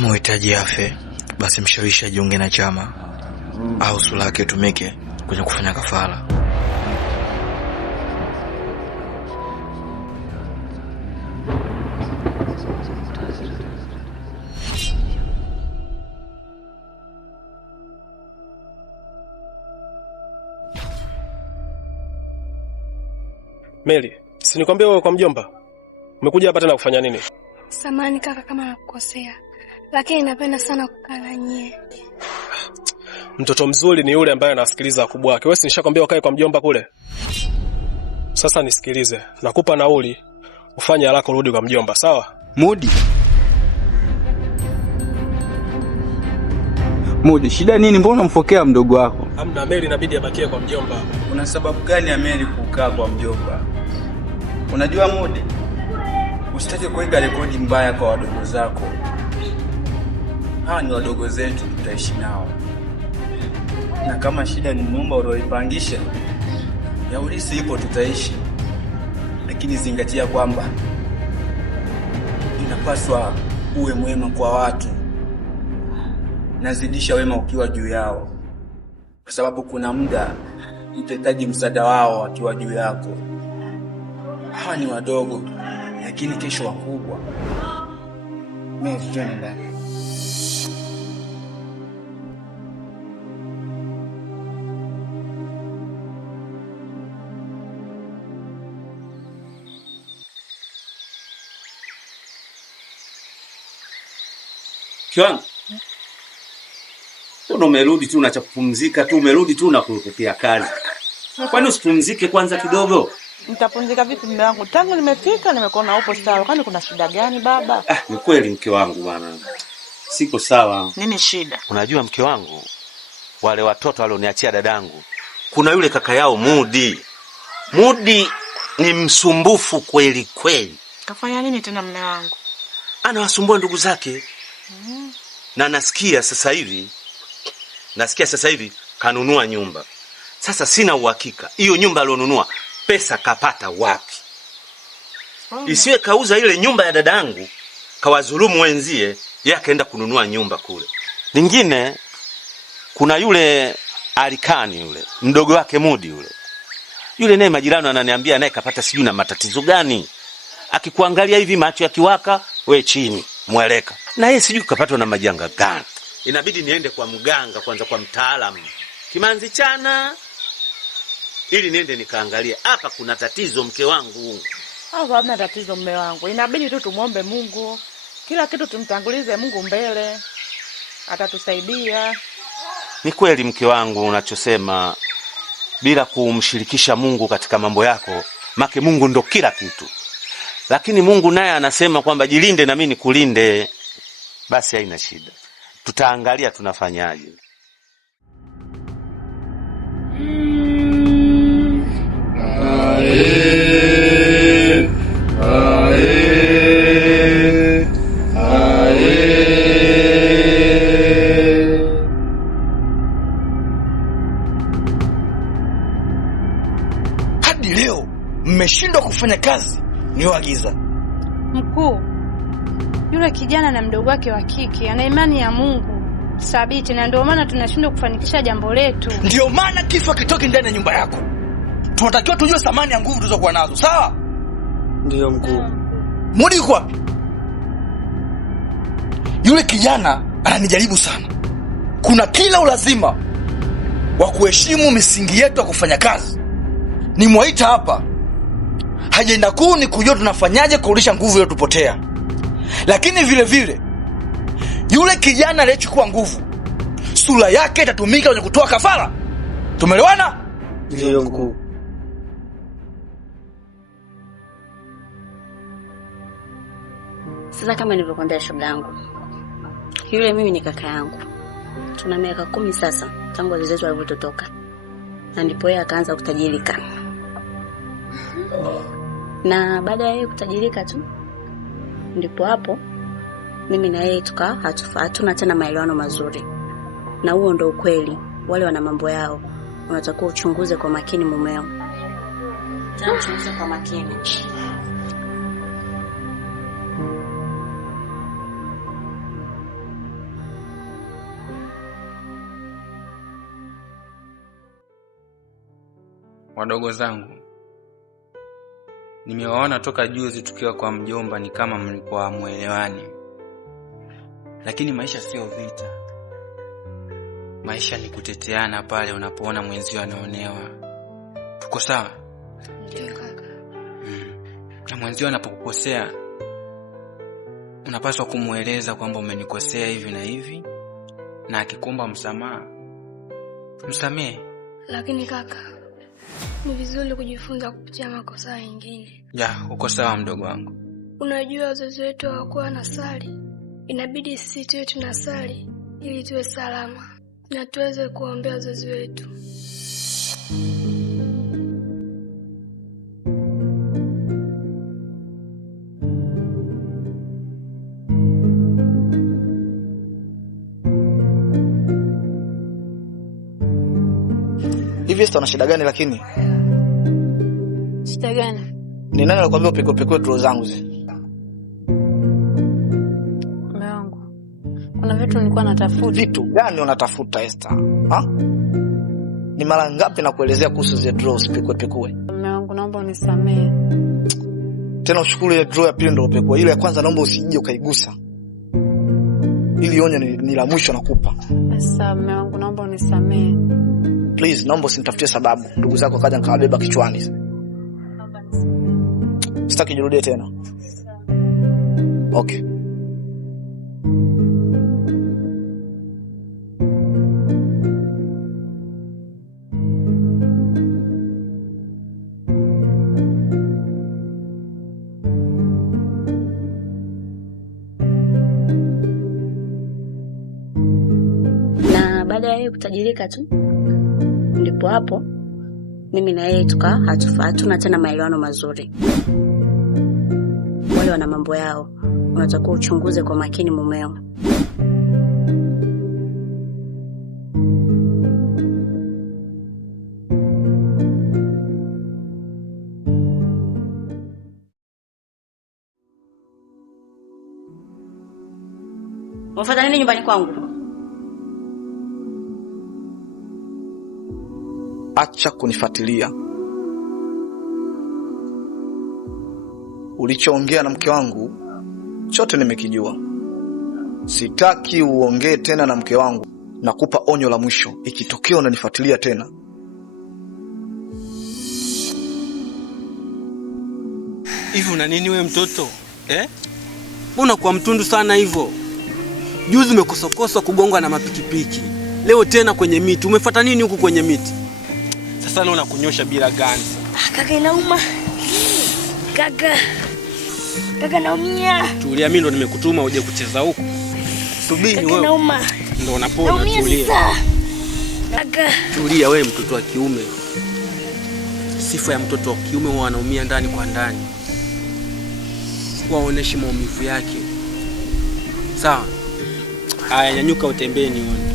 Kama uhitaji afe, basi mshawishi ajiunge na chama au sura yake tumike kwenye kufanya kafara. Meli, si nikwambia wewe kwa mjomba? Umekuja hapa tena kufanya nini? Samahani kaka kama nakukosea, lakini napenda sana kukaa na nyie. Mtoto mzuri ni yule ambaye anasikiliza wakubwa wake. Wewe si nishakwambia ukae kwa mjomba kule? Sasa nisikilize. Nakupa nauli. Ufanye haraka urudi kwa mjomba, sawa? Mudi, shida nini? Mbona mfokea mdogo wako? Hamna, Meli inabidi abakie kwa mjomba. Una sababu gani ya Meli kukaa kwa mjomba? Unajua Mudi, usitake kuweka rekodi mbaya kwa wadogo zako. Hawa ni wadogo zetu, tutaishi nao. Na kama shida ni nyumba uliyoipangisha, ya ulisi ipo, tutaishi. Lakini zingatia kwamba inapaswa uwe mwema kwa watu. Nazidisha wema ukiwa juu yao, kwa sababu kuna muda utahitaji msaada wao wakiwa juu yako. Hawa ni wadogo, lakini kesho wakubwa. Mimi tutane ndani. Kiwangu, mbona umerudi tu na cha kupumzika tu, umerudi tu na kurukia kazi? Kwani usipumzike kwanza kidogo? Nitapumzika vipi mume wangu? Tangu nimefika nimekuona upo sawa. Kwani kuna shida gani baba? Ni kweli mke wangu bwana. Siko sawa. Nini shida? Unajua mke wangu, wale watoto walioniachia dadangu, kuna yule kaka yao Mudi. Mudi ni msumbufu kweli kweli. Kafanya nini tena mume wangu? Anawasumbua ndugu zake. Na nasikia sasa hivi kanunua nyumba. Sasa sina uhakika hiyo nyumba alionunua pesa kapata wapi. Isiwe kauza ile nyumba ya dadangu kawadhulumu wenzie, yeye akaenda kununua nyumba kule. Lingine, kuna yule Alikani yule mdogo wake Mudi yule naye majirani ananiambia naye kapata sijui na matatizo gani. Akikuangalia hivi macho yakiwaka, we chini mweleka. Na yeye sijui kapatwa na majanga gani. Inabidi niende kwa mganga kwanza, kwa mtaalamu Kimanzi Chana, ili niende nikaangalia hapa kuna tatizo mke wangu. Hamna tatizo mume wangu. Inabidi tu tumuombe Mungu. Kila kitu tumtangulize Mungu mbele. Atatusaidia. Ni kweli mke wangu unachosema, bila kumshirikisha Mungu katika mambo yako, make Mungu ndo kila kitu. Lakini Mungu naye anasema kwamba jilinde na mimi nikulinde. Basi haina shida. Tutaangalia tunafanyaje. Hadi leo mmeshindwa kufanya kazi niyoagiza. Mkuu, yule kijana na mdogo wake wa kike ana imani ya Mungu thabiti, na ndio maana tunashindwa kufanikisha jambo letu. Ndio maana kifo kitoki ndani ya nyumba yako. Tunatakiwa tujue thamani ya nguvu tulizokuwa nazo, sawa? Ndio mkuu. Mudi yuko wapi? Yule kijana ananijaribu sana. Kuna kila ulazima wa kuheshimu misingi yetu ya kufanya kazi. Nimwaita hapa, hajaenda kuu ni kujua tunafanyaje kurudisha nguvu ile tupotea. Lakini vile vile yule kijana aliyechukua nguvu, sura yake itatumika kwenye kutoa kafara. Tumeelewana? Ndio mkuu. Sasa kama nilivyokuambia shoga yangu, yule mimi ni kaka yangu. Tuna miaka 10 sasa tangu wazazi wetu walipotoka. Na ndipo yeye akaanza kutajirika. Na baada ya yeye kutajirika tu, ndipo hapo mimi na yeye hatuna tena maelewano mazuri. Na huo ndo ukweli. Wale wana mambo yao. Unatakiwa uchunguze kwa makini mumeo. Tena uchunguze kwa makini. wadogo zangu, nimewaona toka juzi tukiwa kwa mjomba, ni kama mlikuwa hamuelewani. Lakini maisha sio vita. Maisha ni kuteteana pale unapoona mwenzio anaonewa. Tuko sawa? Ndio kaka. Na mwenzio anapokukosea, unapaswa kumueleza kwamba umenikosea hivi na hivi, na akikuomba msamaha, msamehe. Lakini kaka, ni vizuri kujifunza kupitia makosa mengine. Ya, uko sawa mdogo wangu. Unajua wazazi wetu hawakuwa na sali. Inabidi sisi tuwe tunasali ili tuwe salama na tuweze kuombea wazazi wetu. Hivi Esther, una shida gani lakini? Shida gani? Ni nani alikwambia upekwe draw zangu zi? Mume wangu. Kuna vitu nilikuwa natafuta. Vitu gani unatafuta Esther? Ha? Ni mara ngapi nakuelezea kuhusu zile draw usipekwe? Mume wangu, naomba unisamehe. Tena ushukuru ile draw ya pili ndio upekwe. Ile ya kwanza naomba usije ukaigusa. Ili onyo ni la mwisho nakupa. Sasa mume wangu, naomba unisamehe. Please, naomba usinitafutie sababu. Ndugu zako kaja nikawabeba kichwani. Sitaki jirudie tena. Okay. Na baada ya yeye kutajirika tu, ndipo hapo mimi na yeye hatuna tena maelewano mazuri. Wale wana mambo yao, unatakiwa uchunguze kwa makini mumeo. Unafanya nini nyumbani kwangu? Acha kunifuatilia. Ulichoongea na mke wangu chote nimekijua. Sitaki uongee tena na mke wangu. Nakupa onyo la mwisho, ikitokea unanifuatilia tena. Hivi una nini wewe mtoto? Mbona kwa mtundu sana hivyo? Juzi umekosokoswa kugongwa na mapikipiki. Leo tena kwenye miti. Umefuata nini huku kwenye miti? Sasa leo nakunyosha bila ganzi. Kaka inauma. Kaka naumia. Tulia, mimi ndo nimekutuma uje kucheza huku. Subiri wewe. Nauma. Ndo unapona, tulia. Kaka. Tulia wewe mtoto wa kiume. Sifa ya mtoto wa kiume huwa anaumia ndani kwa ndani. Waoneshi maumivu yake. Sawa? Haya, nyanyuka utembee nione.